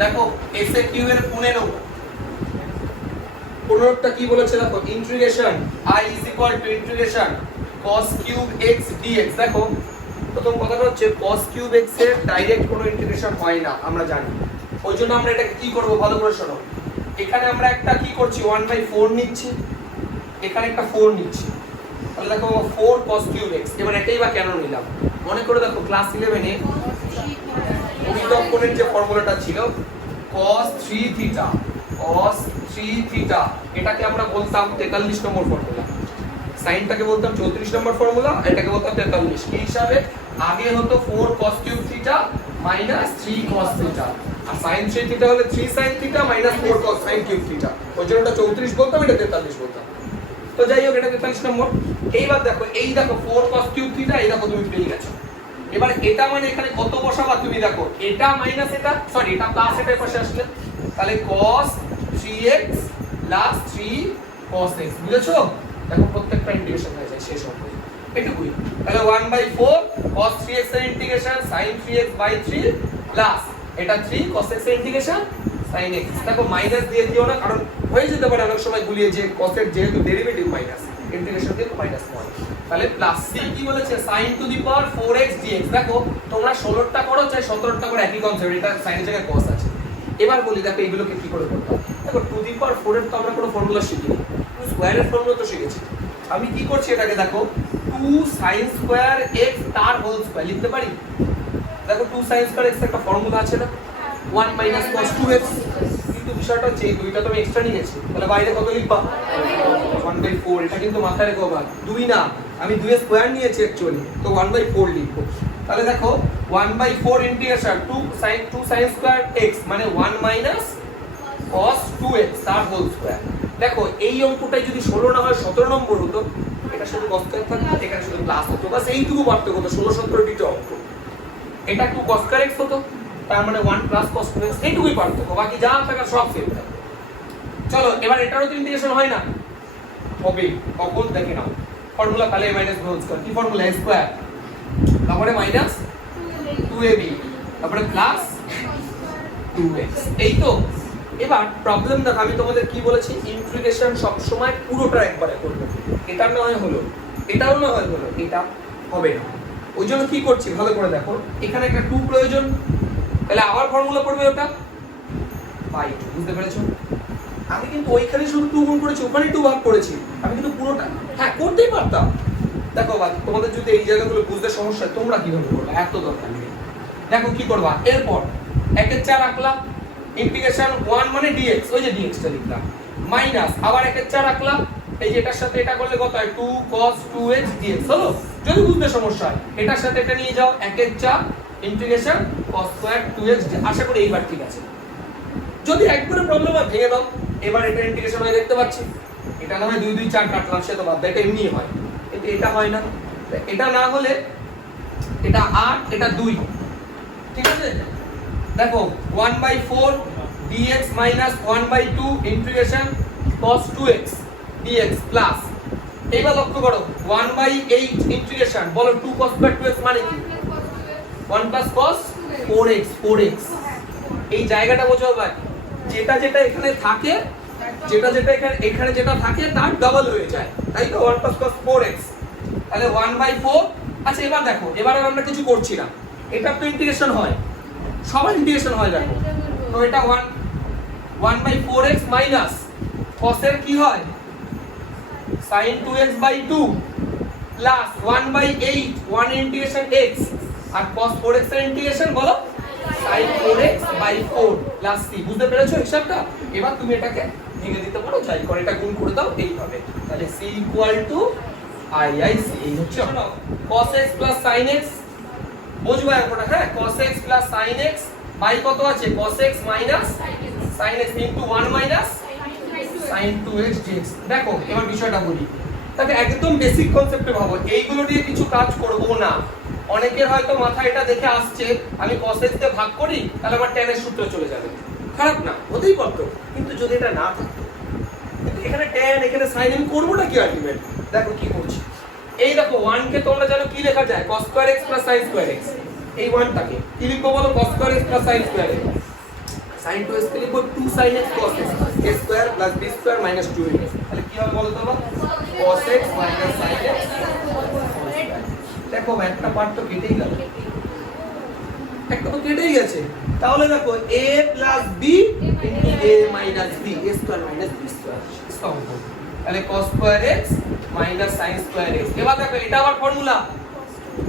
দেখো এসএকিউ এর 15টা কি বলেছে দেখো, integration i = integration cos cube x dx। দেখো প্রথম কথাটা হচ্ছে cos কিউব x এর ডাইরেক্ট কোনো ইন্টিগ্রেশন হয় না আমরা জানি, ওই জন্য আমরা এটাকে কি করব ভালো করে শোনো। এখানে আমরা একটা কি করছি 1/4 নিচ্ছি, এখানে একটা 4 নিচ্ছি, তাহলে দেখো 4 cos কিউব x। এবার এটাই বা কেন নিলাম মনে করে দেখো, ক্লাস 11 এ অভিযোগ কোণের যে ফর্মুলাটা ছিল cos 3 থিটা, cos 3 থিটা, এটাকে আমরা বলতাম 43 নম্বর ফর্মুলা, সাইনটাকে বলতাম 34 নম্বর ফর্মুলা, এটাকে বলতাম 43। কি হিসাবে? আগে হতো 4 cos cube theta minus 3 cos theta, আর sin 3 থিটা হলে 3 sin theta minus 4 cos sin cube theta, ওই জন্য এটা 34 বলতাম, এটা 43 বলতাম। তো যাই হোক, এটা 43 নম্বর। এইবার দেখো, এই দেখো 4 cos কিউব থিটা, এই দেখো তুমি পেয়ে গেছো। এবার এটা মানে এখানে কত বসাবা তুমি দেখো, এটা মাইনাস এটা, সরি এটা প্লাস এটা পাশে আসলে, তাহলে cos 3x plus 3 cos x, বুঝেছো? দেখো প্রত্যেকটা ইন্টিগ্রেশন হয়ে যায় শেষ হবে এটুকুই। তাহলে 1/4 cos 3x এর ইন্টিগ্রেশন sin 3x/3 প্লাস এটা 3 cos x এর ইন্টিগ্রেশন sin x। দেখো মাইনাস দিয়ে দিও না, কারণ হয়ে যেতে পারে অনেক সময় গুলিয়ে যে cos এর যেহেতু ডেরিভেটিভ মাইনাস, ইন্টিগ্রেশন দিয়ে মাইনাস হয়, তাহলে প্লাস c কি বলেছে sin two the power 4x dx। দেখো তোমরা 16টা করো চাই 17টা করো একই কনসেপ্ট, এটা sin এর জায়গায় cos আছে। এবার বলি দেখো এগুলোকে কি করে করতে হয়। দেখো টু দি পাওয়ার 4 এর তো আমরা কোনো ফর্মুলা শিখিনি, স্কয়ারের ফর্মুলা তো শিখেছি। আমি কি করছি এটাকে দেখো 2 sin স্কয়ার x তার হোল স্কয়ার লিখতে পারি। দেখো 2 sin স্কয়ার x একটা ফর্মুলা আছে না, 1 - cos 2x, কিন্তু বিষয়টা হচ্ছে এই দুইটা তো আমি এক্সট্রা নিয়েছি, তাহলে বাইরে কত লিখবা 1/4। এটা কিন্তু মাথায় রেখো ভাই, 2 না, আমি 2 এর স্কয়ার নিয়েছি অ্যাকচুয়ালি, তো 1/4 লিখবো। তাহলে দেখো 1/4 ইন্টিগ্রেশন 2 sin স্কয়ার x মানে 1 - cos 2x তার হোল স্কয়ার। দেখো এই অঙ্কটাই যদি 16 না হয় 17 নম্বর হতো, এটা শুধু cos স্কয়ার থাকতো, এখানে শুধু প্লাস হতো, বাস এইটুকু পার্থক্য হতো। 16 17 দুটো অঙ্ক, এটা 2 cos স্কয়ার x হতো, তার মানে 1 + cos 2x, এইটুকুই পার্থক্য, বাকি যা থাকার সব সেম থাকে। চলো এবার এটারও তো ইন্টিগ্রেশন হয় না, হবে কখন দেখে নাও। ফর্মুলা তাহলে a - b হোল স্কয়ার, কি ফর্মুলা a স্কয়ার, তারপরে মাইনাস 2ab, তারপরে প্লাস 2x, এই তো। এবার প্রবলেম দেখো, আমি তোমাদের কি বলেছি, ইন্টিগ্রেশন সব সময় পুরোটা একবারে করব, এটা না হয় হলো, এটাও না হয় হলো, এটা হবে না। ওই জন্য কি করছি ভালো করে দেখো, এখানে একটা 2 প্রয়োজন, তাহলে আবার ফর্মুলা পড়বে ওটা বাই 2, বুঝতে পেরেছো? আমি কিন্তু ওইখানে শুধু 2 গুণ করেছি, ওখানে 2 ভাগ করেছি, আমি কিন্তু পুরোটা হ্যাঁ করতেই পারতাম। দেখো ভাই তোমাদের যদি এই জায়গাগুলো বুঝতে সমস্যা, তোমরা কিভাবে করবে এত দরকার নেই। দেখো কি করবা, এরপর 1 এর 4 রাখলাম, ইন্টিগ্রেশন 1 মানে dx, ওই যে dx টা লিখলাম, মাইনাস আবার 1 এর 4 রাখলাম, এই যে এটার সাথে এটা করলে কত হয় 2 cos 2x dx হলো। যদি বুঝতে সমস্যা হয় এটার সাথে এটা নিয়ে যাও, 1 এর 4 ইন্টিগ্রেশন cos স্কয়ার 2x, আশা করি এইবার ঠিক আছে। যদি একবারে প্রবলেম হয় ভেঙে দাও, এবার এটা ইন্টিগ্রেশন হয়ে দেখতে পাচ্ছি, এটা না হয় 2 2 4 কাটলাম, সে তো বাদ দাও, এটা এমনিই হয়, কিন্তু এটা হয় না। এটা না হলে এটা 8 এটা 2, ঠিক আছে। দেখো 1/4 dx minus 1/2 integration cos 2x dx plus, এইবার লক্ষ্য করো 1/8 ইন্টিগ্রেশন, বলো 2 cos square 2x মানে কি 1 plus cos 4x 4x। এই জায়গাটা বোঝো ভাই, যেটা যেটা এখানে থাকে, যেটা যেটা এখানে যেটা থাকে তার ডাবল হয়ে যায়, তাই তো 1 plus cos 4x, তাহলে 1/4। আচ্ছা এবার দেখো, এবার আমরা কিছু করছি না, এটা তো ইন্টিগ্রেশন হয়, সবার ইন্টিগ্রেশন হয় দেখো, তো এটা 1/4x মাইনাস cos এর কি হয় sin 2x/2 plus 1/8 1 integration x, আর cos 4x এর ইন্টিগ্রেশন বলো sin 4x/4 প্লাস c। বুঝতে পেরেছো হিসাবটা? এবার তুমি এটাকে ভেঙে দিতে পারো, যাই করে এটা গুণ করে দাও এইভাবে, তাহলে c = i/c। এই হচ্ছে cos x plus sin x, বুঝবা এরপরে, হ্যাঁ cos x plus sin x by কত আছে cos x minus sin x into 1 minus sin 2x dx। দেখো এবার বিষয়টা বলি, তাহলে একদম বেসিক কনসেপ্টে ভাবো, এইগুলো দিয়ে কিছু কাজ করব না। অনেকের হয়তো মাথায় এটা দেখে আসছে, আমি cos x কে ভাগ করি তাহলে আমার tan এর সূত্র চলে যাবে, খারাপ না, হতেই পারতো, কিন্তু যদি এটা না থাকতো, কিন্তু এখানে tan এখানে sin, আমি করবোটা কি আলটিমেট। দেখো কি করছি, এই দেখো 1 কে তোমরা জানো কি লেখা যায় cos square x plus sin square x, এই 1 টাকে কি লিখবো বলো cos square x plus sin square x। sin 2x কে লিখবো 2 sin x cos x a square plus b square minus 2ab। তাহলে কি হবে বলো তো বাবা, cos x minus sin x। দেখো একটা পার্ট তো কেটেই গেল, একটা তো কেটেই গেছে। তাহলে দেখো a plus b into a minus b, a square minus b square সমান। তাহলে cos square x minus sin square x। এবার দেখো এটা আবার ফর্মুলা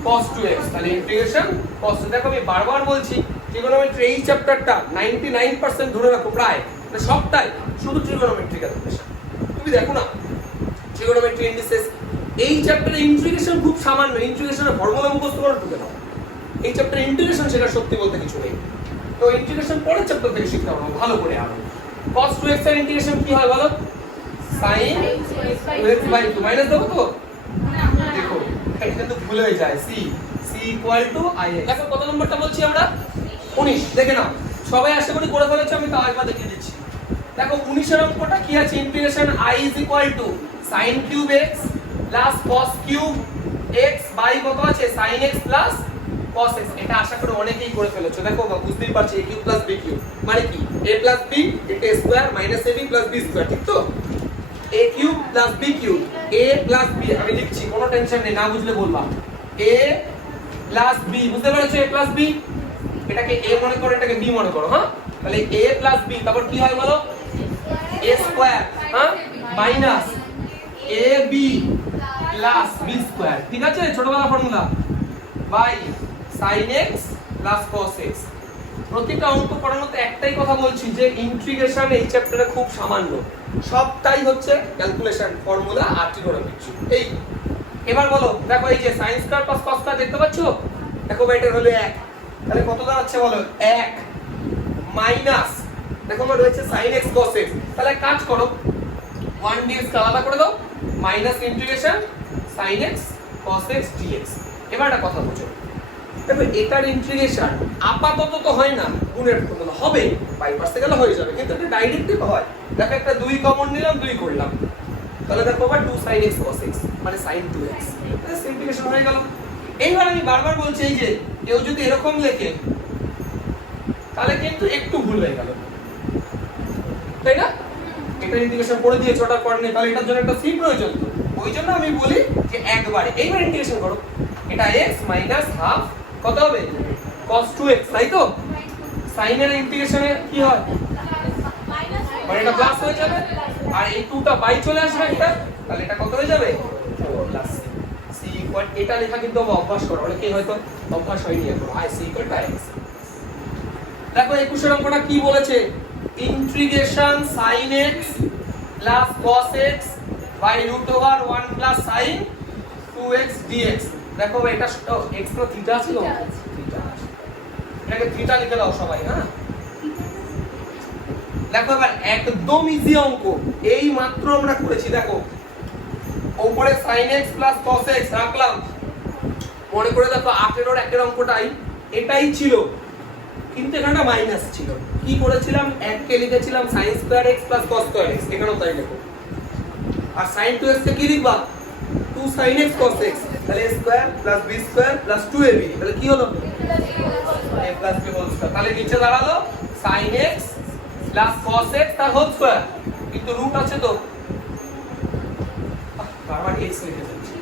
cos 2x, তাহলে ইন্টিগ্রেশন cos। দেখো আমি বারবার বলছি ট্রিগোনোমেট্রি এই চ্যাপ্টারটা 99% ধরে রাখো, প্রায় মানে সবটাই শুধু ট্রিগোনোমেট্রি ক্যালকুলেশন। তুমি দেখো না ট্রিগোনোমেট্রি ইন্ডিসেস, এই চ্যাপ্টারে ইন্টিগ্রেশন খুব সামান্য, ইন্টিগ্রেশনের ফর্মুলা মুখস্থ করে ঢুকে দাও। এই চ্যাপ্টারে ইন্টিগ্রেশন শেখার সত্যি বলতে কিছু নেই, তো ইন্টিগ্রেশন পরের চ্যাপ্টার থেকে শিখতে হবে ভালো করে। আরো cos 2x এর ইন্টিগ্রেশন কি হয় বলো, sin 2x/2 মাইনাস দেবো তো, দেখো এটা কিন্তু ভুল হয়ে যায়, c equal two i x। দেখো কত নম্বরটা বলছি আমরা, 19। দেখে নাও সবাই আশা করি করে ফেলেছো, আমি তো আরেকবার দেখিয়ে দিচ্ছি। দেখো 19 এর অঙ্কটা কি আছে, integration i equal to sin cube x plus cos cube x by কত আছে sin x plus cos x। এটা আশা করি অনেকেই করে ফেলেছো। দেখো বুঝতেই পারছি a cube plus b cube মানে কি a প্লাস b এটা square minus ab plus b square, ঠিক তো? a cube plus b cube, a plus b আমি লিখছি, কোনো টেনশন নেই, না বুঝলে বলবা। a প্লাস b, বুঝতে পেরেছো? a প্লাস b, এটাকে a মনে করো, এটাকে b মনে করো, হ্যাঁ? তাহলে a প্লাস b, তারপর কি হয় বলো, a স্কয়ার, হ্যাঁ, minus ab plus b square, ঠিক আছে? ছোটবেলা formula by sin x plus cos x। প্রতিটা অঙ্ক পড়ানোতে একটাই কথা বলছি যে ইন্টিগ্রেশন এই চ্যাপ্টারে খুব সামান্য, সবটাই হচ্ছে ক্যালকুলেশন, ফর্মুলা আর ট্রিগোনোমেট্রি। এই এবার বলো, দেখো এই যে sin square plus cos square দেখতে পাচ্ছো, দেখো এটা হলো 1, তাহলে কত দাঁড়াচ্ছে বলো, 1 মাইনাস, দেখো আমার রয়েছে sin x cos x। তাহলে কাজ করো 1 dx আলাদা করে দাও, minus integration sin x cos x dx। এবার একটা কথা বুঝো, দেখো এটার ইন্টিগ্রেশন আপাতত তো হয় না, গুণের ফর্মুলা হবে, বাই পাশে গেলে হয়ে যাবে, কিন্তু এটা ডাইরেক্টলি হয়। দেখো একটা 2 কমন নিলাম, 2 করলাম, তাহলে দেখো আবার 2 sin x cos x মানে sin 2x, তাহলে ইন্টিগ্রেশন হয়ে গেল। এইবার আমি বারবার বলছি এই যে কেউ যদি এরকম লেখে তাহলে কিন্তু একটু ভুল হয়ে গেল, তাই না? এটা ইন্টিগ্রেশন করে দিয়েছো, ওটার পর নেই, তাহলে এটার জন্য একটা সি প্রয়োজন, তো ওই জন্য আমি বলি যে একবারে এইবার ইন্টিগ্রেশন করো, এটা x মাইনাস হাফ কত হবে cos 2x, তাই তো? sin এর ইন্টিগ্রেশনে কি হয়, মানে এটা প্লাস হয়ে যাবে, আর এই 2টা বাই চলে আসবে একটা, তাহলে এটা কত হয়ে যাবে 4 প্লাস c ইকুয়াল, এটা লেখা কিন্তু অভ্যাস করো, অনেকেই হয়তো অভ্যাস হয়নি এখন, i c equal to x। দেখো 21 এর অঙ্কটা কি বলেছে, integration sin x plus cos x by root over 1 plus sin 2x dx। দেখো এটা x তো থিটা ছিল, থিটা, এটাকে থিটা লিখে দাও সবাই, হ্যাঁ? দেখো এবার একদম ইজি অঙ্ক, এই মাত্র আমরা করেছি। দেখো উপরে sin x plus cos x রাখলাম, মনে করে দেখো 8 এর একের অঙ্কটাই এটাই ছিল, কিন্তু এখানে মাইনাস ছিল। কি করেছিলাম, 1 কে লিখেছিলাম sin square x plus cos square x, এখানেও তাই লিখো। আর sin 2x কে কি লিখবা, 2 sin x cos x, তাহলে a square plus b square plus 2ab, তাহলে কি হলো a plus b whole square. তাহলে নিচে দাঁড়ালো sin x plus cos x তার হোল স্কয়ার, কিন্তু রুট আছে তো, বারবার x লিখে যাচ্ছি,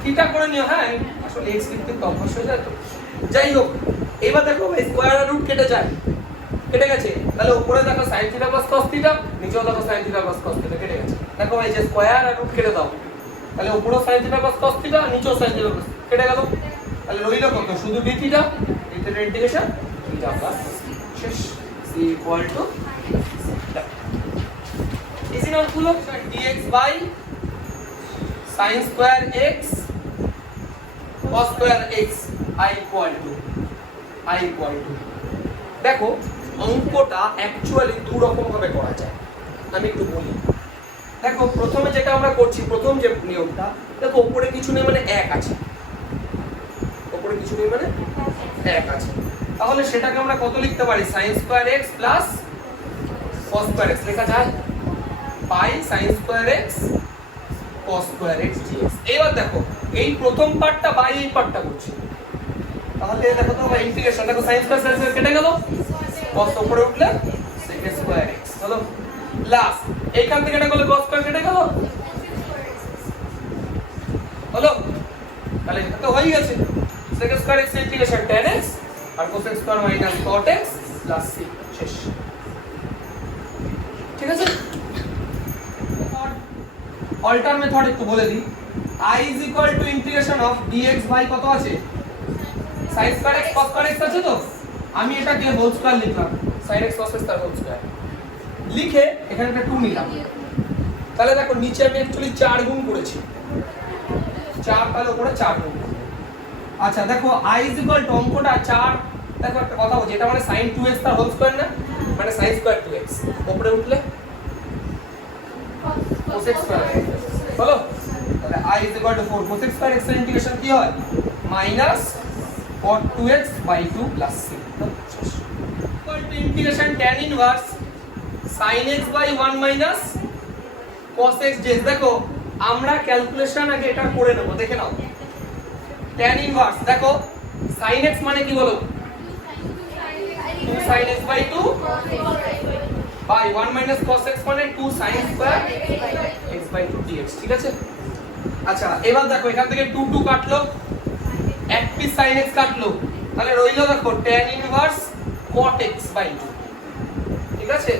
থিটা করে নিও, হ্যাঁ আসলে x লিখতে তো অভ্যাস হয়ে যায় তো। যাই হোক, এবার দেখো স্কয়ার আর রুট কেটে যায়, কেটে গেছে, তাহলে উপরে দেখো sin theta plus cos theta, নিচেও দেখো sin theta plus cos theta, কেটে গেছে। দেখো এই যে স্কয়ার আর রুট কেটে দাও, তাহলে উপরেও sin theta plus cos theta, নিচেও sin থিটা প্লাস, কেটে গেল, তাহলে রইল কত, শুধু d theta, d theta integration theta plus শেষ, c ইকুয়াল টু ইজি নাও গুলো, dx বাই sin square x cos square x i equal to. দেখো অঙ্কটা অ্যাকচুয়ালি দু রকম ভাবে করা যায়, আমি একটু বলি। দেখো প্রথমে যেটা আমরা করছি, প্রথম যে নিয়মটা, দেখো উপরে কিছু নেই মানে 1 আছে, উপরে কিছু নেই মানে 1 আছে, তাহলে সেটাকে আমরা কত লিখতে পারি, sin square x plus cos square x লেখা যায়, পাই sin square x cos square x dx। এবার দেখো এই প্রথম পার্টটা বাই এই পার্টটা করছি, তাহলে দেখো তো ইন্টিগ্রেশন, দেখো sin স্কয়ার sin স্কয়ার কেটে গেল, cos উপরে উঠলে sec স্কয়ার x হলো প্লাস এইখান থেকে এটা করলে cos স্কয়ার কেটে গেল হলো তাহলে এটা তো হয়ে গেছে sec square x integration tan x আর cos square minus cot x plus c শেষ ঠিক আছে অল্টার মেথড একটু বলে দিই I is equal to integration of dx by কত আছে sin square x cos square x আছে তো আমি এটাকে হোল স্কয়ার লিখলাম sin x cos x তার হোল স্কয়ার লিখে এখানে একটা 2 নিলাম তাহলে দেখো নিচে আমি অ্যাকচুয়ালি 4 গুণ করেছি 4 তার উপরে 4 গুণ আচ্ছা দেখো I is equal to অঙ্কটা 4 দেখো একটা কথা বলছি এটা মানে sin 2x তার হোল স্কয়ার না মানে sin স্কয়ার 2x উপরে উঠলে cos x স্কয়ার হলো তাহলে I is equal to 4 cos x square x এর ইন্টিগ্রেশন কি হয় minus cot 2x by 2 plus c equal to integration tan inverse sin x by 1 minus cos x dx দেখো আমরা calculation আগে এটা করে নেব দেখে নাও tan inverse দেখো sin x মানে কি বলো 2 sin x by 2 by 1 minus cos x মানে 2 sin square x by 2 dx ঠিক আছে আচ্ছা এবার দেখো এখান থেকে 2 2 কাটলো এক পিস sin x কাটলো তাহলে রইলো দেখো tan inverse cot x by 2 ঠিক আছে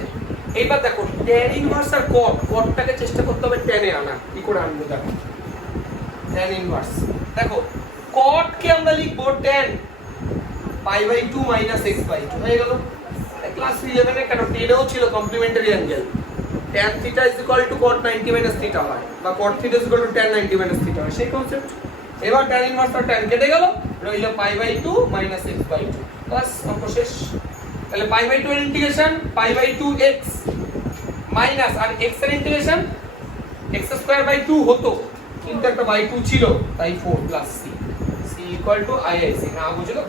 এইবার দেখো tan ইনভার্স আর cotটাকে চেষ্টা করতে হবে tan এ আনা কি করে আনবো দেখো tan ইনভার্স দেখো cot কে আমরা লিখবো tan পাই বাই 2 মাইনাস x বাই 2 হয়ে গেল ক্লাস 11 এ কেন টেনেও ছিল complementary angle tan theta is equal to cot 90 minus theta হয় বা cot theta is equal to tan 90 minus theta হয় সেই কনসেপ্ট এবার tan ইনভার্স আর tan কেটে গেল রইল পাই বাই 2 মাইনাস x বাই 2 বাস অঙ্ক শেষ তাহলে পাই বাই 2 এর ইন্টিগ্রেশন পাই বাই 2 x মাইনাস আর x এর ইন্টিগ্রেশন x স্কয়ার বাই 2 হতো কিন্তু একটা বাই 2 ছিল তাই 4 plus c c equal to IIC না বুঝলো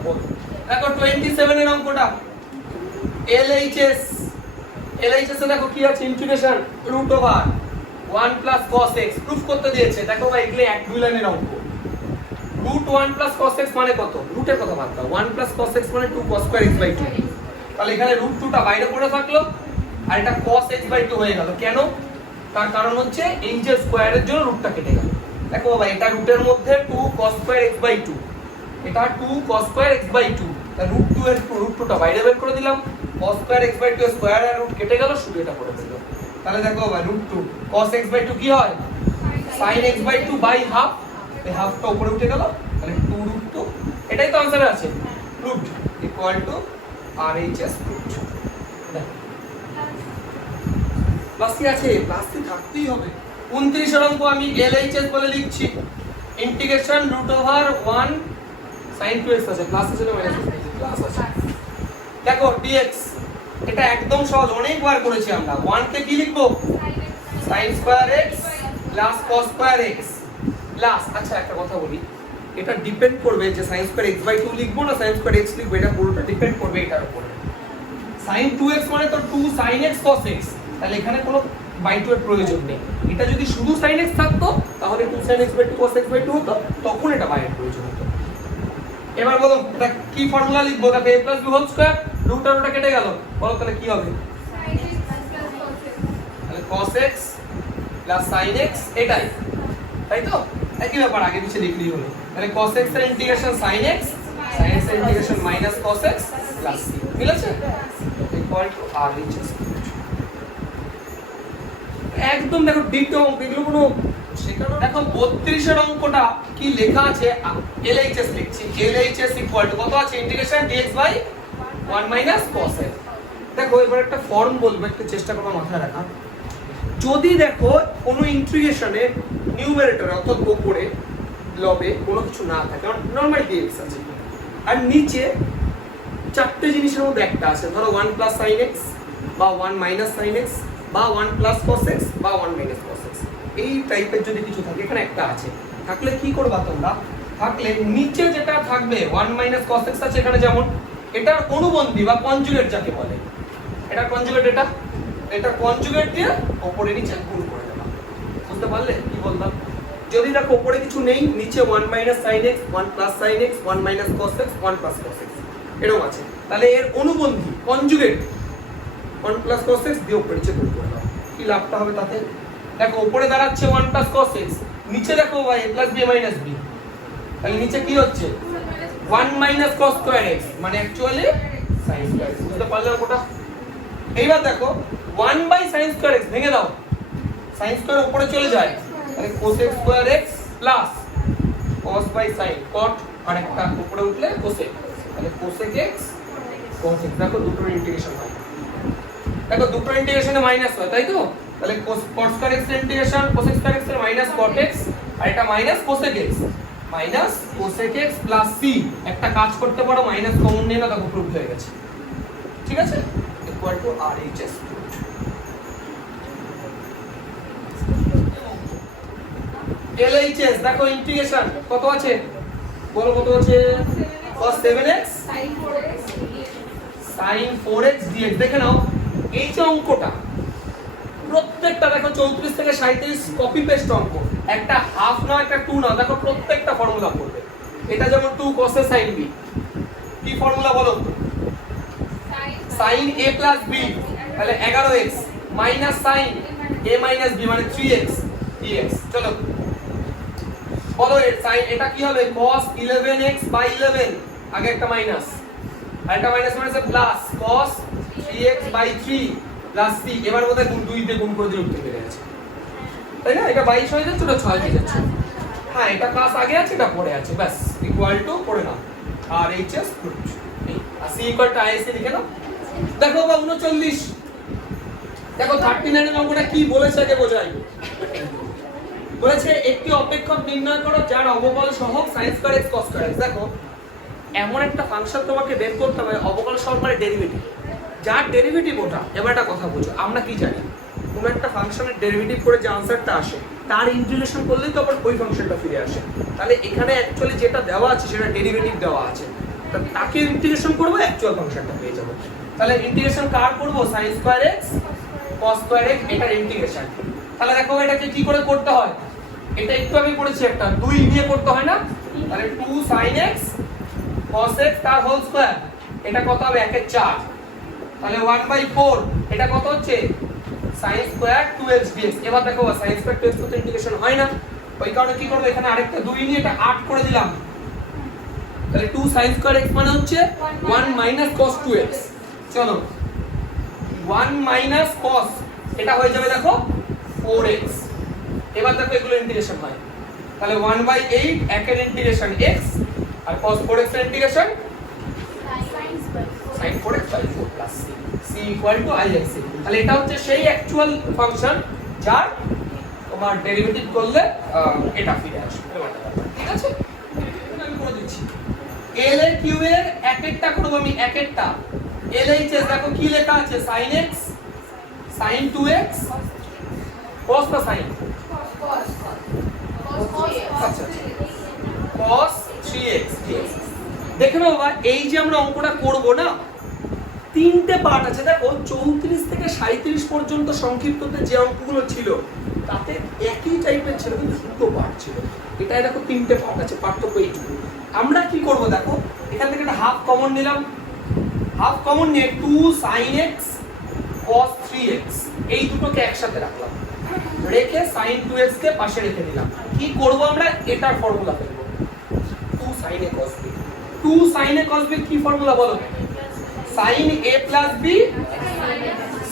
দেখো 27 এর অঙ্কটা LHS LHS এ দেখো কি আছে integration root over 1 plus cos x proof করতে দিয়েছে দেখো ভাই এগুলো এক দুই লাইনের অঙ্ক রুট 1 প্লাস cos x মানে কত রুটের কথা বাদ দাও 1 প্লাস cos x মানে 2 cos স্কয়ার x বাই 2 তাহলে এখানে রুট 2 টা বাইরে পড়ে থাকলো আর এটা cos x বাই 2 হয়ে গেল কেন তার কারণ হচ্ছে এই যে স্কয়ারের জন্য রুটটা কেটে গেল দেখো ভাই এটা রুটের মধ্যে 2 cos স্কয়ার x বাই 2 এটা 2 cos স্কয়ার x বাই 2 তাহলে রুট 2 এর রুট 2 টা বাইরে বের করে দিলাম cos square x by 2 square আর রুট কেটে গেল শুধু এটা পড়ে দিল তাহলে দেখো ভাই রুট 2 cos x বাই 2 কি হয় sin x by 2 by half এই হাফটা উপরে উঠে গেল তাহলে 2 রুট 2 এটাই তো आंसर আছে root equal to RHS root plus কি আছে প্লাস কি থাকতেই হবে 29 এর অঙ্ক আমি LHS বলে লিখছি integration root over 1 sin 2x আছে প্লাস আছে না মাইনাস আছে প্লাস আছে দেখো dx এটা একদম সহজ অনেকবার করেছি আমরা 1 কে কি লিখবো sin square x plus cos square x plus আচ্ছা একটা কথা বলি এটা ডিপেন্ড করবে যে sin স্কয়ার x বাই 2 লিখবো না sin স্কয়ার x লিখবো এটা পুরোটা ডিপেন্ড করবে এটার উপর sin 2x মানে তো 2 sin x cos x তাহলে এখানে কোনো বাই 2 এর প্রয়োজন নেই এটা যদি শুধু sin x থাকতো তাহলে 2 sin x by 2 cos x by 2 হতো তখন এটা বাই এর প্রয়োজন হতো এবার বলো এটা কি ফর্মুলা লিখবো দেখো a + b whole square root আর ওটা কেটে গেল বলো তাহলে কি হবে তাহলে cos x sin x এটাই তাই তো একই ব্যাপার আগে পিছে লিখলেই হলো তাহলে cos x এর ইন্টিগ্রেশন sin x এর integration minus cos x plus c মিলেছে ইকুয়াল টু RHS একদম দেখো ডিটো অঙ্ক এগুলো কোনো সেখানে দেখো 32 এর অঙ্কটা কি লেখা আছে LHS লিখছি LHS ইকুয়াল টু কত আছে integration dx by 1 minus cos x দেখো এবার একটা ফর্ম বলবো একটু চেষ্টা করো মাথায় রাখা যদি দেখো কোনো ইন্টিগ্রেশনে নিউমারেটর অর্থাৎ উপরে লবে কোনো কিছু না থাকে নরমাল dx আছে আর নিচে চারটে জিনিসের মধ্যে একটা আছে ধরো 1 প্লাস sin x বা 1 মাইনাস sin x বা 1 প্লাস cos x বা 1 মাইনাস cos x এই টাইপের যদি কিছু থাকে এখানে একটা আছে থাকলে কি করবা তোমরা থাকলে নিচে যেটা থাকবে 1 মাইনাস cos x আছে এখানে যেমন এটার অনুবন্ধী বা কনজুগেট যাকে বলে এটা কনজুগেট এটা কনজুগেট দিয়ে উপরে নিচে গুণ করে দেবা বুঝতে পারলে কি বললাম যদি দেখো উপরে কিছু নেই নিচে 1 minus sin x 1 plus sin x 1 minus cos x 1 plus cos x এরকম আছে। তাহলে এর অনুবন্ধী কনজুগেট 1 + cos x বিয়োগ করে নিচে গুণ করে দাও, কি লাভটা হবে তাতে? দেখো উপরে দাঁড়াচ্ছে 1 + cos x, নিচে দেখো y a + b - b, তাহলে নিচে কি হচ্ছে 1 - cos square x মানে অ্যাকচুয়ালি sin square x। বুঝতে পারলে ওটা? এইবার দেখো 1/sin square x ভেঙে দাও, sin square উপরে চলে যায়, তাহলে cos x square x plus cos/sin cot আর একটা উপরে উঠলে cosec, তাহলে cosec x cos x। দেখো দুটোর ইন্টিগ্রেশন হয়, দেখো দুটোর ইন্টিগ্রেশনে মাইনাস হয়, তাই তো? তাহলে cot square x এর ইন্টিগ্রেশন cosec square x এর মাইনাস cot x আর এটা minus cosec x minus cosec x plus c। একটা কাজ করতে পারো, মাইনাস কমন নিয়ে না, দেখো প্রুফ হয়ে গেছে। ঠিক আছে, ইকুয়াল টু RHS। LHS দেখো ইন্টিগ্রেশন কত আছে, বলো কত আছে? cos 7x sin 4x dx। দেখে নাও এই যে অঙ্কটা প্রত্যেকটা দেখো 34 থেকে 37 কপি পেস্ট অঙ্ক, একটা হাফ না একটা 2 না, দেখো প্রত্যেকটা ফর্মুলা পড়বে। এটা যেমন 2 cos a sin b, কি ফর্মুলা বলো? sin a + b, তাহলে 11x minus sin a - b মানে 3x dx। চলো বলো এটা কি হবে? cos 11x/11, আগে একটা মাইনাস আর একটা মাইনাস মানে plus cos 3x/3 plus c। এবার বোধহয় 2 দিয়ে গুণ করে দিলে উত্তর বেরিয়ে গেছে, তাই না? এটা 22 হয়ে যাচ্ছে, ওটা 6 হয়ে যাচ্ছে। হ্যাঁ, এটা ক্লাস আগে আছে, এটা পরে আছে, ব্যাস ইকুয়াল টু করে নাও RHS প্রুফ। আর c = IC লিখে নাও। দেখো বা 39, দেখো 39 এর অঙ্কটা কি বলেছে আগে বোঝাই। বলেছে একটি অপেক্ষক নির্ণয় করো যার অবকল সহগ sin square x cos square x। দেখো এমন একটা ফাংশন তোমাকে বের করতে হবে, অবকল সহগ মানে ডেরিভেটিভ, যার ডেরিভেটিভ ওটা। এবার একটা কথা বুঝো, আমরা কি জানি কোন একটা ফাংশনের ডেরিভেটিভ করে যে আনসারটা আসে তার ইন্টিগ্রেশন করলেই তো আবার ওই ফাংশনটা ফিরে আসে। তাহলে এখানে অ্যাকচুয়ালি যেটা দেওয়া আছে সেটা ডেরিভেটিভ দেওয়া আছে, তাকে ইন্টিগ্রেশন করব, অ্যাকচুয়াল ফাংশনটা পেয়ে যাব। তাহলে ইন্টিগ্রেশন কার করব? sin square x cos square x, এটার ইন্টিগ্রেশন। তাহলে দেখো এটাকে কি করে করতে হয়, এটা একটু আমি পড়েছি, একটা 2 নিয়ে করতে হয় না? তাহলে 2 sin x cos x তার হোল স্কয়ার, এটা কত হবে? 1 এর 4, তাহলে 1/4, এটা কত হচ্ছে? sin square 2x dx। এবার দেখো sin স্কয়ার 2x তো ইন্টিগ্রেশন হয় না, ওই কারণে কি করব, এখানে আরেকটা 2 নিয়ে এটা 8 করে দিলাম, তাহলে 2 sin স্কয়ার x মানে হচ্ছে 1 - cos 2x। চলো 1 - cos, এটা হয়ে যাবে দেখো 4x। এবার দেখো এগুলো ইন্টিগ্রেশন হয়, তাহলে 1/8 একের ইন্টিগ্রেশন x আর cos 4x এর integration sin 4x/4 plus c, c = IC। তাহলে এটা হচ্ছে সেই অ্যাকচুয়াল ফাংশন যার তোমার ডেরিভেটিভ করলে এটা ফিরে আসবে। ঠিক আছে, আমি করে দিচ্ছি। L এর Q এর এক একটা করব আমি, এক একটা। LHS দেখো কি লেখা আছে? sin x sin 2x cos না sin আচ্ছা cos 3x dx। দেখো না বাবা, এই যে আমরা অঙ্কটা করব না, তিনটে পার্ট আছে। দেখো 34 থেকে 37 পর্যন্ত সংক্ষিপ্ততে যে অঙ্কগুলো ছিল তাতে একই টাইপের ছিল, কিন্তু দুটো পার্ট ছিল। এটাই দেখো তিনটে পার্ট আছে, পার্থক্য এইটুকু। আমরা কি করব দেখো, এখান থেকে একটা হাফ কমন নিলাম, হাফ কমন নিয়ে 2 sin x cos 3x এই দুটোকে একসাথে রাখলাম, রেখে sin 2x কে পাশে রেখে দিলাম। কি করব আমরা? এটার ফর্মুলা ফেলব, 2 sin a cos b। 2 sin a cos b কি ফর্মুলা বলো? sin a + b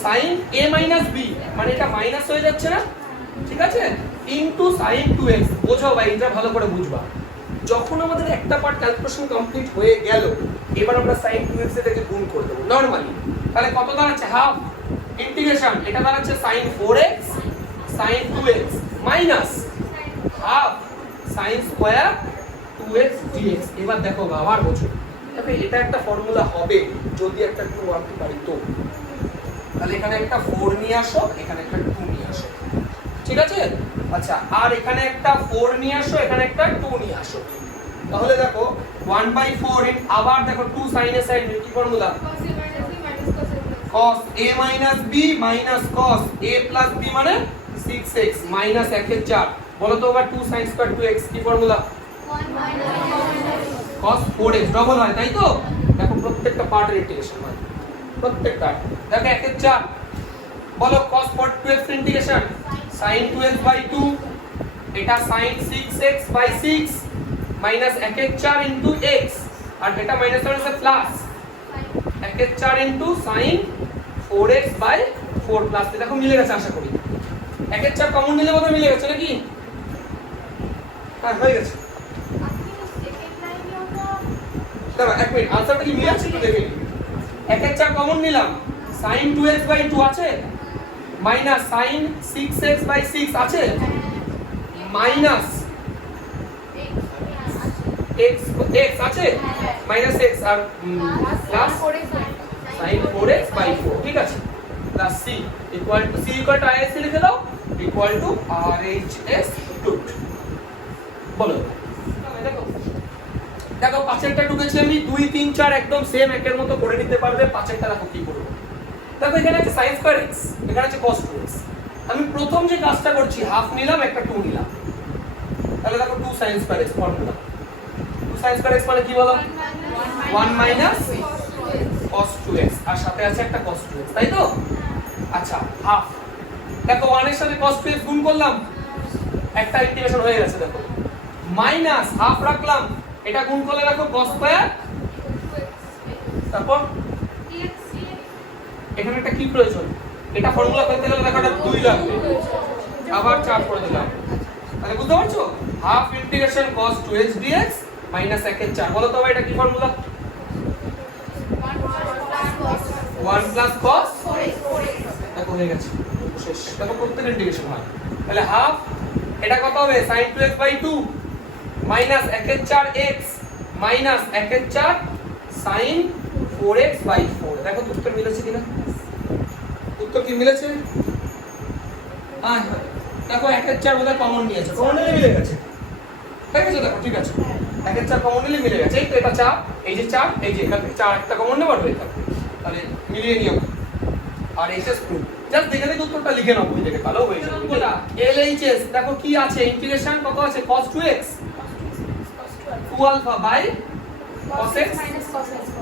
sin a - b, মানে এটা মাইনাস হয়ে যাচ্ছে না? ঠিক আছে, ইনটু sin 2x। বোঝো ভাই, এটা ভালো করে বুঝবা। যখন আমাদের একটা পার্ট ক্যালকুলেশন কমপ্লিট হয়ে গেল, এবার আমরা sin 2x এটাকে গুণ করে দেব নরমালি। তাহলে কত দাঁড়াচ্ছে? হাফ ইন্টিগ্রেশন, এটা দাঁড়াচ্ছে sin 4x sin 2x minus half sin square 2x dx। এবার দেখো আবার বোঝো, তবে এটা একটা ফর্মুলা হবে যদি একটা 2 আনতে পারি তো। তাহলে এখানে একটা 4 নিয়ে আসো, এখানে একটা 2 নিয়ে আসো, ঠিক আছে? আচ্ছা, আর এখানে একটা 4 নিয়ে আসো, এখানে একটা 2 নিয়ে আসো। তাহলে দেখো 1/4 আবার দেখো 2 sin a sin কি formula? cos a - b minus cos a + b মানে 6x minus 1 এর 4। বলো তো আবার 2 sin square 2x কি ফর্মুলা? 1 - cos 4x ডবল হয় তাই তো দেখো প্রত্যেকটা পার্টের ইন্টিগ্রেশন হয় প্রত্যেকটা দেখো 1 এর 4 বলো cos 2x integration sin 2x by 2 এটা sin 6x by 6 মাইনাস 1 এর 4 ইনটু x আর এটা মাইনাস হচ্ছে প্লাস 1 এর 4 into sin 4x by 4 plus দেখো মিলে গেছে আশা করি 1 এর 4 কমন নিলে বোধহয় মিলে গেছে নাকি হ্যাঁ হয়ে গেছে দাঁড়া এক মিনিট আনসারটা কি মিলে আছে একটু দেখে নিই 1 এর 4 কমন নিলাম sin 2x by 2 আছে মাইনাস sin 6x by 6 আছে মাইনাস x x আছে মাইনাস x আর প্লাস sin 4x by 4 ঠিক আছে plus c equal to c equal to is লিখে দাও ইকুয়াল টু rhs রুট বলো দেখো দেখো পাঁচেরটা ঢুকেছে আমি 2 3 4 একদম সেম একের মতো করে নিতে পারবে পাঁচেরটা দেখো কি করব দেখো এখানে আছে sin স্কয়ার x এখানে আছে cos 2x আমি প্রথম যে কাজটা করছি হাফ নিলাম একটা 2 নিলাম তাহলে দেখো 2 sin square x formula 2 sin square x মানে কি বলো 1 মাইনাস cos 2x আর সাথে আছে একটা cos 2x তাই তো আচ্ছা হাফ দেখো 1 এর সাথে cos 2x গুণ করলাম একটা ইন্টিগ্রেশন হয়ে গেছে দেখো মাইনাস হাফ রাখলাম এটা গুণ করলে দেখো cos স্কয়ার তারপর এখানে একটা কি প্রয়োজন এটা ফর্মুলা করতে গেলে দেখো এটা 2 লাগবে আবার 4 করে দিলাম তাহলে বুঝতে পারছো half integration cos 2x dx minus 1 এর 4 বলো তো ভাই এটা কি ফর্মুলা 1 প্লাস cos 4x দেখো হয়ে গেছে শেষ দেখো প্রত্যেক ইন্টিগ্রেশন হয় তাহলে হাফ এটা কত হবে sin 2x by 2 মাইনাস 1 এর 4x মাইনাস 1 এর 4 sin 4x by 4 দেখো উত্তর মিলেছে কিনা উত্তর কি মিলেছে দেখো 1 এর 4 বোধহয় কমন নিয়েছে কমন নিলে মিলে গেছে ঠিক আছে দেখো ঠিক আছে 1 এর 4 কমন নিলে মিলে গেছে এই তো এটা 4 এই যে 4 এই যে এখানে 4 একটা কমন নেবার হয়ে থাকে তাহলে মিলিয়ে নিও আর এইচএস প্রুফ জাস্ট দেখে দেখে উত্তরটা লিখে নাও বই থেকে ভালো হয়ে যাবে বলা এলএইচএস দেখো কি আছে ইন্টিগ্রেশন কত আছে cos 2x 2 alpha by cos x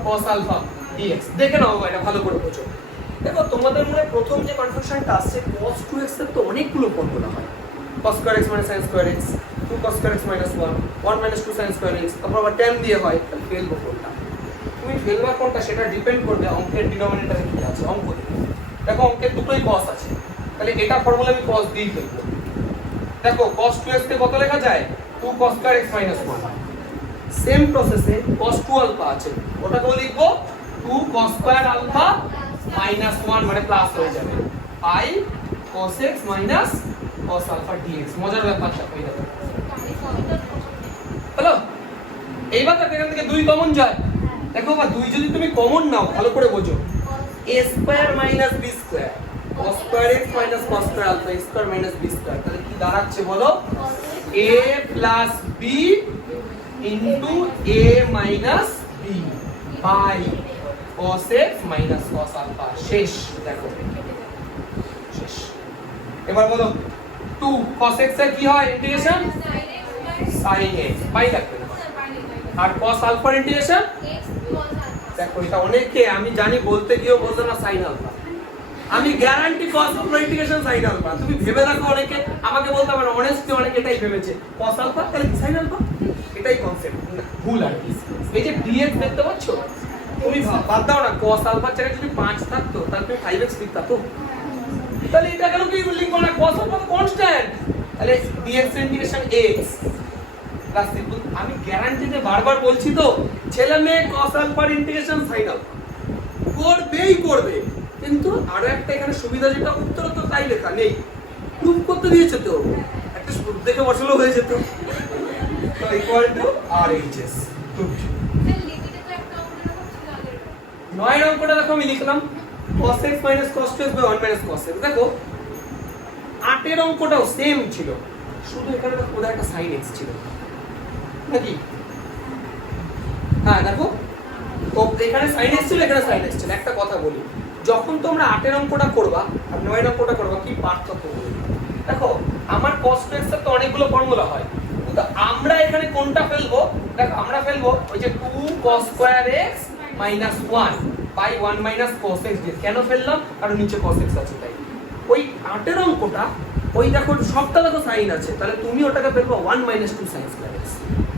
cos alpha dx দেখে নাও এটা ভালো করে বোঝো দেখো তোমাদের মনে প্রথম যে কনফিউশনটা আসছে cos 2x এর তো অনেকগুলো ফর্মুলা হয় cos square x - sin square x 2 cos square x - 1 1 - 2 sin square x তারপর আবার tan দিয়ে হয় তাহলে ফেলবো কোনটা তুমি ফেলবা কোনটা সেটা ডিপেন্ড করবে অঙ্কের ডিনোমিনেটরে কি আছে অঙ্ক দেখো অঙ্কের দুটোই cos আছে তাহলে এটা ফর্মুলা আমি cos দিয়ে ফেলবো দেখো cos 2x কে কত লেখা যায় 2 cos স্কয়ার x - 1 সেম প্রসেসে cos 2 আলফা আছে ওটাকেও লিখবো 2 cos স্কয়ার আলফা -1 মানে প্লাস হয়ে যাবে i cos x minus cos alpha dx মজার ব্যাপারটা হয়ে যাবে হ্যালো এইবার তো এখান থেকে 2 কমন যায় দেখো বা 2 যদি তুমি কমন নাও ভালো করে বোঝো a square minus b square cos square x minus cos square alpha a square minus b square তাহলে কি দাঁড়াচ্ছে বলো a plus b into a minus b by cos x minus cos alpha শেষ দেখো শেষ এবার বলো 2 cos x এর কি হয় ইন্টিগ্রেশন sin x পাই লাগবে আর cos alpha ইন্টিগ্রেশন দেখো এটা অনেকে আমি জানি বলতে গিয়েও বলতো না sin alpha আমি guarantee cos alpha integration sin alpha তুমি ভেবে দেখো অনেকে আমাকে বলতে পারে অনেস্টলি অনেকে এটাই ভেবেছে cos alpha তাহলে sin alpha এটাই কনসেপ্ট ভুল আর কি এই যে dx দেখতে পাচ্ছো তুমি বাদ দাও না cos alpha জায়গায় যদি 5 থাকতো তাহলে তুমি 5x লিখতা তো তাহলে এটা কেন কি লিখবো না cos alpha তো কনস্ট্যান্ট তাহলে dx ইন্টিগ্রেশন x প্লাস আমি গ্যারান্টিতে বারবার বলছি তো ছেলে মেয়ে cos alpha integration sin alpha করবেই করবে কিন্তু আরো একটা এখানে সুবিধা যেটা উত্তর তো তাই লেখা নেই প্রুফ করতে দিয়েছে তো একটা প্রুফ দেখে বসালো হয়ে যেত তো ইকুয়াল টু rhs নয় অঙ্কটা দেখো আমি লিখলাম cos x minus cos 2x by 1 minus cos x দেখো 8 এর অঙ্কটাও সেম ছিল শুধু এখানে দেখো ওদের একটা sin x ছিল নাকি হ্যাঁ দেখো তো এখানে sin x ছিল এখানে sin x ছিল একটা কথা বলি যখন তোমরা 8 এর অঙ্কটা করবা আর 9 এর অঙ্কটা করবা কি পার্থক্য বলি দেখো আমার cos 2x এর তো অনেকগুলো ফর্মুলা হয় কিন্তু আমরা এখানে কোনটা ফেলবো দেখো আমরা ফেলবো ওই যে 2 cos square x minus 1 by 1 minus cos x dx। কেন ফেললাম? কারণ নিচে cos x আছে তাই। ওই 8 এর অঙ্কটা ওই দেখো সবটা দেখো সাইন আছে, তাহলে তুমি ওটাকে ফেলবো 1 minus 2 sin স্কয়ার x।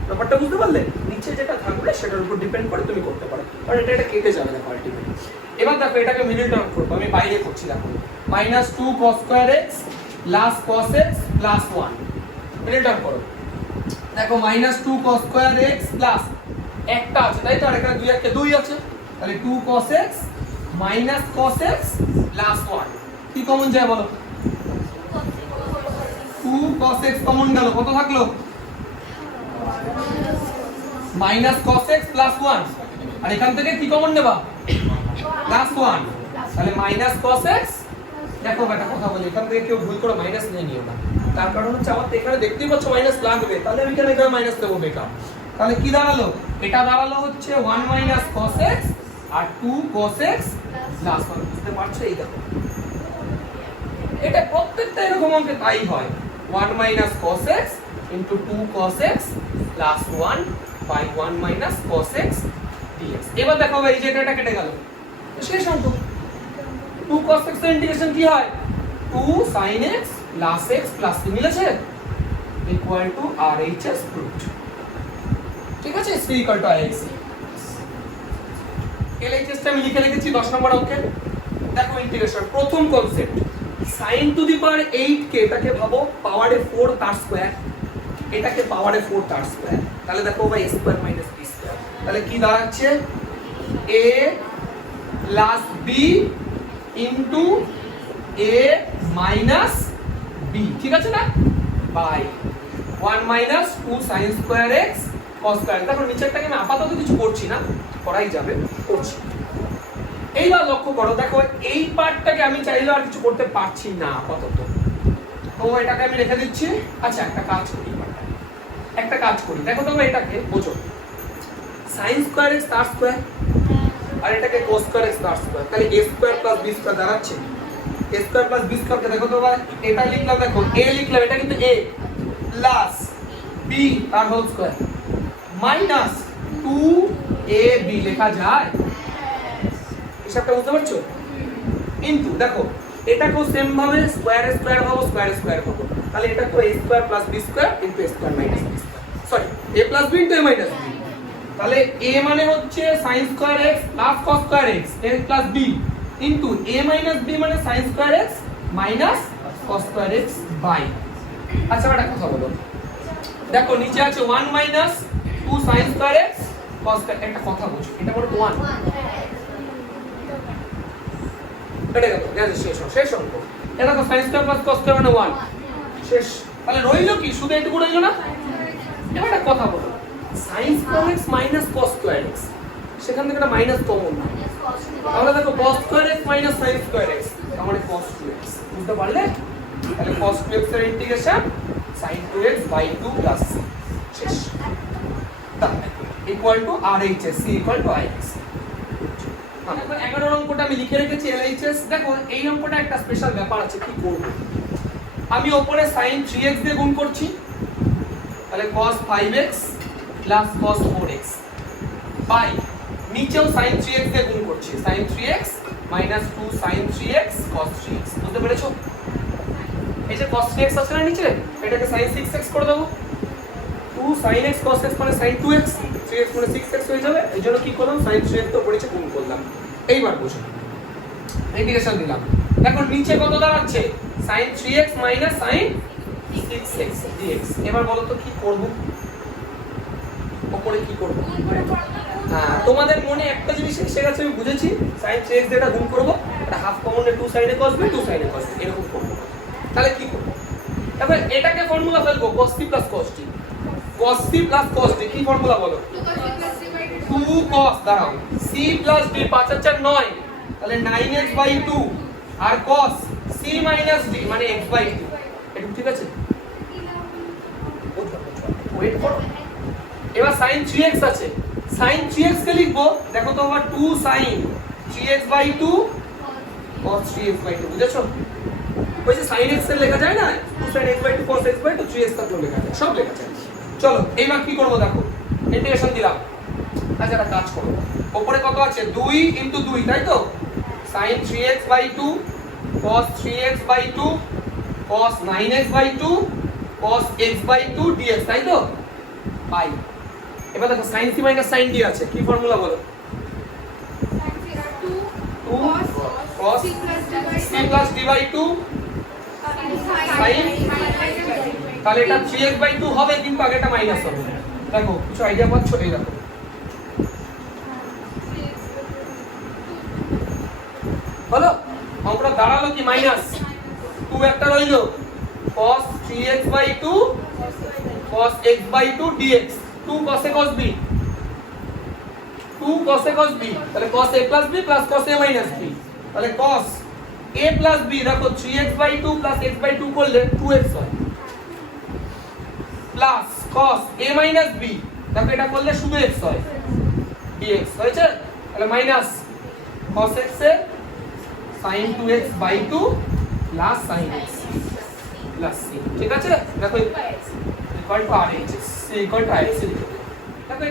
ব্যাপারটা বুঝতে পারলে? নিচে যেটা থাকবে সেটার উপর ডিপেন্ড করে তুমি করতে পারো, কারণ এটা কেটে যাবে না আলটিমেটলি। এবার দেখো এটাকে মিডল টার্ম করব, আমি বাইরে করছি। দেখো minus 2 cos square x plus cos x plus 1 middle term করো। দেখো minus 2 cos square x plus একটা আছে তাই তো, আর এখানে 2 একটা 2 আছে, তাহলে 2 cos x minus cos x plus 1 কি কমন যায় বলো? 2 cos x কমন গেল, কত থাকলো? minus cos x প্লাস 1, আর এখান থেকে কি কমন নেবা? প্লাস 1, তাহলে minus cos x। দেখো একটা কথা বলি, এখান থেকে কেউ ভুল করে মাইনাস নিয়ে নিও না, তার কারণ হচ্ছে আমার তো এখানে দেখতেই পাচ্ছ মাইনাস লাগবে, তাহলে আমি কেন এখানে মাইনাস দেবো বেকার? তাহলে কি দাঁড়ালো? এটা দাঁড়ালো হচ্ছে 1 minus cos x আর 2 cos x প্লাস 1। বুঝতে পারছো? এই দেখো এটা প্রত্যেকটা এরকম অঙ্কে তাই হয়, 1 minus cos x into 2 cos x plus 1 by 1 minus cos x dx। এবার দেখো ভাই এই যে এটা কেটে গেল, শেষ অঙ্ক। 2 cos x এর ইন্টিগ্রেশন কি হয়? 2 sin x plus x plus c মিলেছে equal to RHS proved। ঠিক আছে, c equal to RHS। LHS টা আমি লিখে রেখেছি 10 নম্বর অঙ্কে। দেখো ইন্টিগ্রেশন প্রথম কনসেপ্ট, sin টু দি পাওয়ার 8 কে এটাকে ভাবো পাওয়ারে 4 তার স্কয়ার, এটাকে পাওয়ারে 4 তার স্কয়ার, তাহলে দেখো ভাই a square minus b square, তাহলে কি দাঁড়াচ্ছে? a plus b into a minus b, ঠিক আছে না? By 1 minus 2 sin square x cos square. দেখো নিচেরটাকে আমি আপাতত কিছু করছি না, করাই যাবে, করছি। এইবার লক্ষ্য করো, দেখো এই পার্টটাকে আমি চাইলে আর কিছু করতে পারছি না আপাতত, তো এটাকে আমি রেখে দিচ্ছি। আচ্ছা একটা কাজ করি, একটা কাজ করি, দেখো তোমরা এটাকে বোঝো, sin স্কয়ার x তার স্কয়ার আর এটাকে cos স্কয়ার x তার স্কয়ার, তাহলে a square plus b square দাঁড়াচ্ছে। a স্কয়ার প্লাস b স্কয়ারকে দেখো তোমরা এটা লিখলাম, দেখো a লিখলাম, এটা কিন্তু a প্লাস b তার হোল স্কয়ার মাইনাস 2ab লেখা যায়। হিসাবটা বুঝতে পারছো? কিন্তু দেখো এটাকেও সেম ভাবে স্কয়ার স্কয়ার ভাবো, স্কয়ার স্কয়ার ভাবো, তাহলে এটা তো a square plus b square into a square minus b square, sorry a plus b into a minus b, তাহলে a মানে হচ্ছে sin square x plus cos square x a plus b into a minus b মানে sin square x minus cos square x by. আচ্ছা একটা কথা বলো, দেখো নিচে আছে 1 minus 2 sin square x cos square, একটা কথা বলছো, এটা বলো 1 কেটে গেল, গেছে শেষ অঙ্ক। এটা তো sin square plus cos square মানে 1 শেষ, তাহলে রইলো কি? শুধু এইটুকু রইলো না? এবার একটা কথা বলো, sin square x minus cos square x, সেখান থেকে একটা মাইনাস কমন না, তাহলে দেখো cos square x minus sin square x মানে cos 2x। বুঝতে পারলে? তাহলে cos 2x এর integration sin 2x by 2 plus c শেষ, তাহলে equal to RHS, c equal to RHS। দেখো 11 অঙ্কটা আমি লিখে রেখেছি LHS। দেখো এই অঙ্কটা একটা স্পেশাল ব্যাপার আছে, কি করব? আমি উপরে sin 3x দিয়ে গুণ করছি, তাহলে cos 5x plus cos 4x by নিচেও sin 3x দিয়ে গুণ করছি, sin 3x minus 2 sin 3x cos 3x। বুঝতে পেরেছো? এই যে cos 3x আছে না নিচে, এটাকে sin 6x করে দেবো, 2 sin x cos x মানে sin 2x, 3x মানে 6x হয়ে যাবে, এইজন্য কি করলাম sin 3x তো পড়েছে গুণ করলাম। এইবার বুঝো, ইন্টিগ্রেশন দিলাম, দেখো নিচে কত দাঁড়াচ্ছে? sin 3x minus sin 6x dx। এবার বলো তো কি করব? উপরে কি করব? হ্যাঁ তোমাদের মনে একটা জিনিস এসে গেছে, আমি বুঝেছি, sin 3x যেটা গুণ করব, এটা half common A 2 sin a cos b 2 sin a cos b এরকম করব। তাহলে কি করব? এবার এটাকে ফর্মুলা ফেলবো cos c plus cos t, cos c plus cos d কি ফর্মুলা বলো? 2 cos, দাঁড়াও, c plus d 5 আর 4 9, তাহলে 9x by 2 R cos c minus d মানে x by 2। এটা ঠিক আছে? ওয়েট করো, এবার sin 3x আছে, sin 3x কে লিখবো, দেখো তো আবার 2 sin 3x by 2 cos 3x by 2। বুঝেছো? ওই যে sin x এর লেখা যায় না, 2 sin x by 2 cos x by 2 3x টা লেখা যায়, সব লেখা যায়। চলো এইবার কি করব? দেখো ইন্টিগ্রেশন দিলাম। আচ্ছা একটা কাজ করো, উপরে কত আছে 2 ইনটু 2 তাই তো, sin 3x/2 cos 3x/2 cos 9x/2 cos x/2 dx তাই তো পাই। এবার দেখো sin c minus sin d আছে, কি ফর্মুলা বলো? cos c plus d/2 sin, তাহলে এটা 3x/2 হবে কিন্তু আগেটা মাইনাস হবে। দেখো কিছু আইডিয়া পাচ্ছ? এই দেখো হলো, অঙ্কটা দাঁড়ালো কি মাইনাস 2 একটা রইলো, cos 3x/2 cos x/2 dx, 2 cos a cos b, 2 cos a cos b, তাহলে cos a plus b plus cos a minus b, তাহলে cos a plus b দেখো 3x/2 plus x/2 করলে 2x হয়, plus cos a minus b দেখো এটা করলে শুধু x হয়, dx হয়েছে, তাহলে মাইনাস cos x এ sin 2x/2 plus sin x plus c, ঠিক আছে? দেখো equal to rhs, c equal to rhs লিখে দিই। দেখো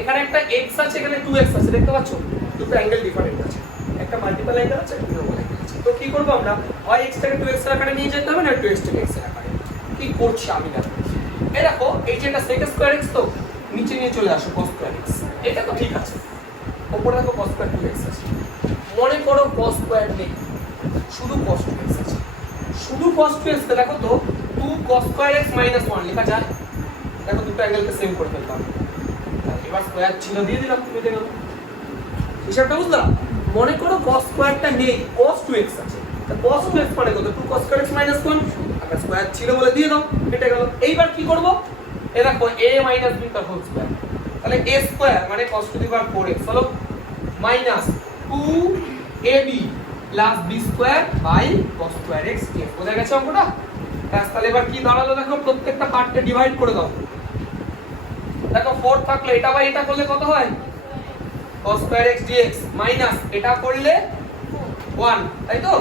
এখানে একটা x আছে, এখানে 2x আছে, দেখতে পাচ্ছ দুটো অ্যাঙ্গেল ডিফারেন্ট আছে, একটা মাল্টিপল অ্যাঙ্গেল আছে, একটা নরমাল অ্যাঙ্গেল আছে। তো কি করব আমরা, হয় x টাকে 2x এর আকারে নিয়ে যেতে হবে, না 2x টাকে x এর আকারে। কি করছি আমি দেখো, এই দেখো এই যে এটা sec স্কয়ার x, তো নিচে নিয়ে চলে আসো cos স্কয়ার x, এটা তো ঠিক আছে। উপরে দেখো cos স্কয়ার 2x আছে, মনে করো cos স্কয়ার নেই, শুধু cos 2x আছে, শুধু cos 2x কে দেখো তো 2 cos স্কয়ার x minus 1 লেখা যায়। দেখো দুটো অ্যাঙ্গেলকে সেম করে ফেললাম, এবার স্কয়ার চিহ্ন দিয়ে দিলাম, কেটে গেল। হিসাবটা বুঝলা? মনে করো cos স্কয়ারটা নেই, cos 2x আছে, তো cos 2x মানে কত, 2 cos স্কয়ার x minus 1, আবার স্কয়ার ছিল বলে দিয়ে দাও, কেটে গেল। এইবার কি করব, এই দেখো a minus b তার হোল স্কয়ার, তাহলে a স্কয়ার মানে cos to the power 4x হলো minus 2ab plus b square by cos square x dx। বোঝা গেছে অঙ্কটা? তাহলে এবার কি দাঁড়ালো দেখো, প্রত্যেকটা পার্টকে ডিভাইড করে দাও। দেখো 4 থাকলে এটা বাই এটা করলে কত হয়, cos square x dx minus এটা করলে 1 তাই তো,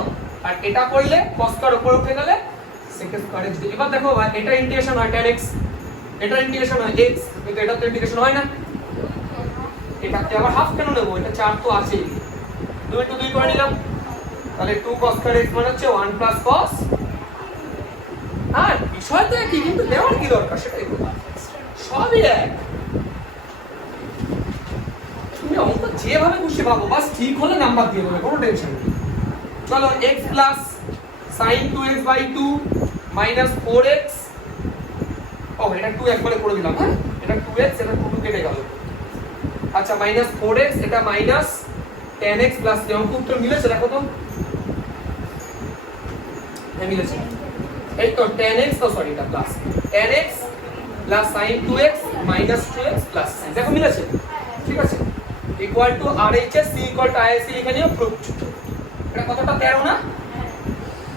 আর এটা করলে cos স্কয়ার উপরে উঠে গেলে sec স্কয়ার x dx। এবার দেখো ভাই এটা ইন্টিগ্রেশন হয় tan x, এটা ইন্টিগ্রেশন হয় x, কিন্তু এটা তো ইন্টিগ্রেশন হয় না, এটাকে আবার হাফ কেন নেব, এটা 4 তো আছে, 2 ইনটু 2 করে নিলাম, তাহলে 2 cos স্কয়ার x মানে হচ্ছে 1 প্লাস cos, আর বিষয় তো একই, কিন্তু দেওয়ার কি দরকার সেটাই বলি, সবই এক। তুমি অঙ্ক যেভাবে খুশি ভাবো, বাস ঠিক হলে নাম্বার দিয়ে দেবে, কোনো টেনশন নেই। চলো x plus sin 2x/2 minus 4x, ও এটা 2 একবারে করে দিলাম, হ্যাঁ এটা 2x, এটা 2 কেটে গেল। আচ্ছা মাইনাস 4x, এটা মাইনাস 10x প্লাস কি, অঙ্ক উত্তর মিলেছে দেখো তো, হ্যাঁ মিলেছে, এই তো 10x, তো সরি এটা plus 10x plus sin 2x minus 2x plus c, দেখো মিলেছে, ঠিক আছে, equal to rhs, c equal two isc লিখে নিও, প্রুফ। এটা কতটা 13 না?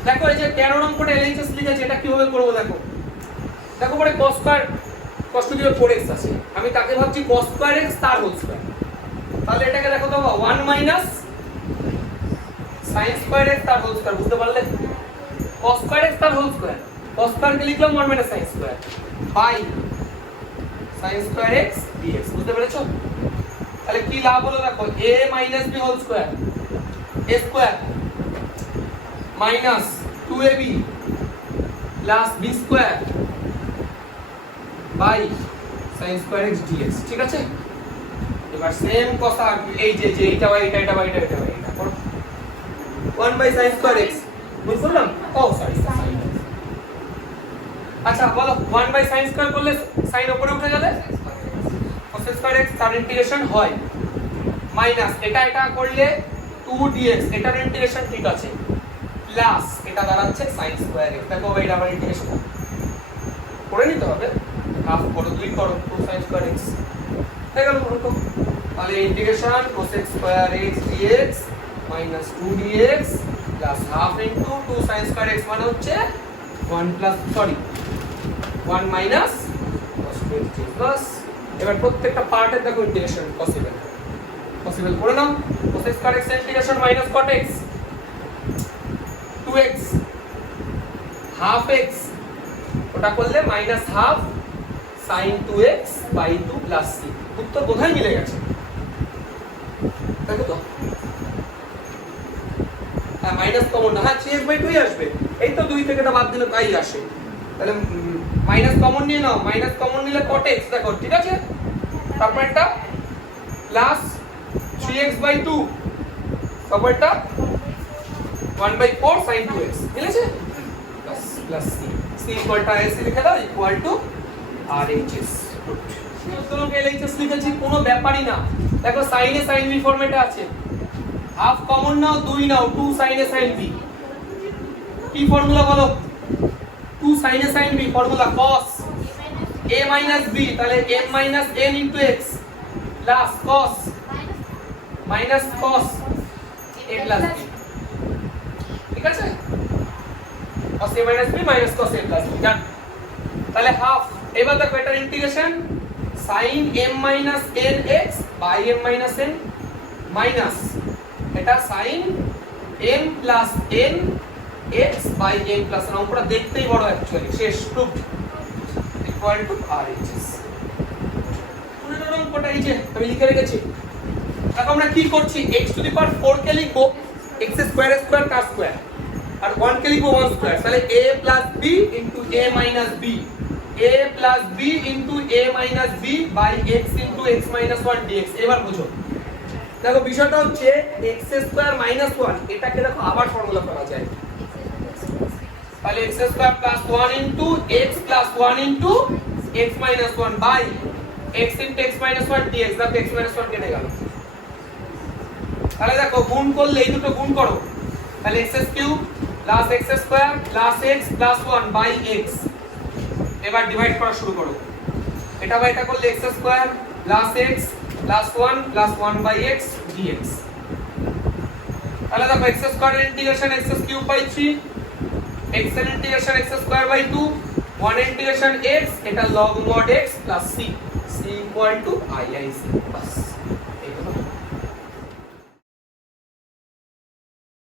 দেখো এই যে 13 নম্বরটা LHS লিখেছে, এটা কিভাবে করব দেখো, দেখো পরে cos square cos to the power 4x আছে, আমি তাকে ভাবছি cos স্কয়ার x তার হোল স্কয়ার, তাহলে এটাকে দেখো তো 1 মাইনাস sin স্কয়ার x তার হোল স্কয়ার, বুঝতে পারলে? cos স্কয়ার x তার হোল স্কয়ার, cos স্কয়ার কে লিখলাম 1 minus sin square by sin square x dx, বুঝতে পেরেছো? তাহলে কি লাভ হলো দেখো, a minus b whole square, a square minus 2ab plus b square by sin square x dx, ঠিক আছে? এবার সেম কথা, এই যে এটা বাই এটা, এটা বাই এটা, এটা বাই এটা করো, 1 বাই sin স্কয়ার x, বুঝলাম? ও সরি, আচ্ছা বলো 1 বাই sin স্কয়ার করলে sin উপরে উঠে গেলে cos স্কয়ার x তার ইন্টিগ্রেশন হয়, মাইনাস এটা এটা করলে 2 dx, এটার ইন্টিগ্রেশন ঠিক আছে, প্লাস এটা দাঁড়াচ্ছে sin স্কয়ার x। দেখো এটা আবার ইন্টিগ্রেশন করে নিতে হবে, হাফ করো 2 করো 2 sin স্কয়ার x হয়ে গেল অঙ্ক। তাহলে integration cos square x dx minus 2 dx plus half into 2 sin square x মানে হচ্ছে 1 plus sorry 1 minus cos square x plus, এবার প্রত্যেকটা পার্টের দেখো ইন্টিগ্রেশন পসিবল, পসিবল করে নাও। cos square x integration minus cot x 2x half x, ওটা করলে minus half sin 2x by 2 plus c, উত্তর কোথায় মিলে গেছে, দেখো তো। হ্যাঁ মাইনাস কমন না, হ্যাঁ 3x/2 আসবে, এই তো 2 থেকে এটা বাদ দিলে তাই আসে। তাহলে মাইনাস কমন নিয়ে নাও, মাইনাস কমন নিলে cot x দেখো, ঠিক আছে। তারপর এটা প্লাস 3x/2, তারপর এটা 1/4 sin 2x, মিলেছে? Plus plus c, c equal two r লিখে দাও, ইকুয়াল টু RHS। তোমাকে LHS লিখেছি, কোনো ব্যাপারই না। দেখো sin a sin b ফরম্যাটে আছে, half common now, 2 now, 2 sin a sin b। কি ফর্মুলা বলো? 2 sin a sin b formula cos a minus b, তাহলে m minus n into x plus cos minus cos a plus b, ঠিক আছে? cos a minus b minus cos a plus b, জান। তাহলে half, এবার দেখো এটার integration sin m minus n x by m minus n minus এটা sin m plus n x by m plus n, অঙ্কটা দেখতেই বড় অ্যাকচুয়ালি, শেষ প্রুফড, ইকুয়াল টু RHS। পুরো অঙ্কটা এই যে আমি লিখে রেখেছি। এখন আমরা কি করছি, x টু দি পাওয়ার 4 কে লিখবো x স্কয়ার স্কয়ার কার স্কয়ার, আর 1 কে লিখবো 1 স্কয়ার, তাহলে a plus b into a minus b, a plus b into a minus b by x into x minus 1 dx। এবার বুঝো, দেখো বিষয়টা হচ্ছে x স্কয়ার মাইনাস 1, এটাকে দেখো আবার ফর্মুলা করা যায়, তাহলে x square plus 1 into x plus 1 into x minus 1 by x into x minus 1 dx, দেখো x minus 1 কেটে গেল। তাহলে দেখো গুণ করলে এই দুটো গুণ করো, তাহলে x cube plus x square plus x plus 1 by x। এবার ডিভাইড করা শুরু করো, এটা বাই এটা করলে x square plus x plus 1 plus 1 by x dx। তাহলে দেখো x স্কয়ার এর integration x cube by 3, x এর integration x square by 2, 1 integration x, এটা log mod x plus c, c equal to IIC, bus.